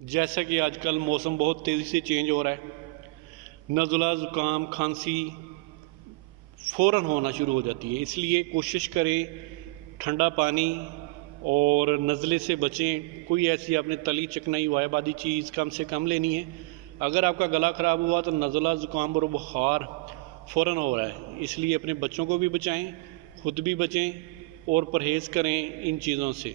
जैसा कि आजकल मौसम बहुत तेज़ी से चेंज हो रहा है, नज़ला ज़ुकाम खांसी फ़ौरन होना शुरू हो जाती है। इसलिए कोशिश करें ठंडा पानी और नज़ले से बचें। कोई ऐसी आपने तली चकनाई वायबादी चीज़ कम से कम लेनी है। अगर आपका गला ख़राब हुआ तो नज़ला ज़ुकाम और बुखार फ़ौरन हो रहा है, इसलिए अपने बच्चों को भी बचाएं, खुद भी बचें और परहेज़ करें इन चीज़ों से।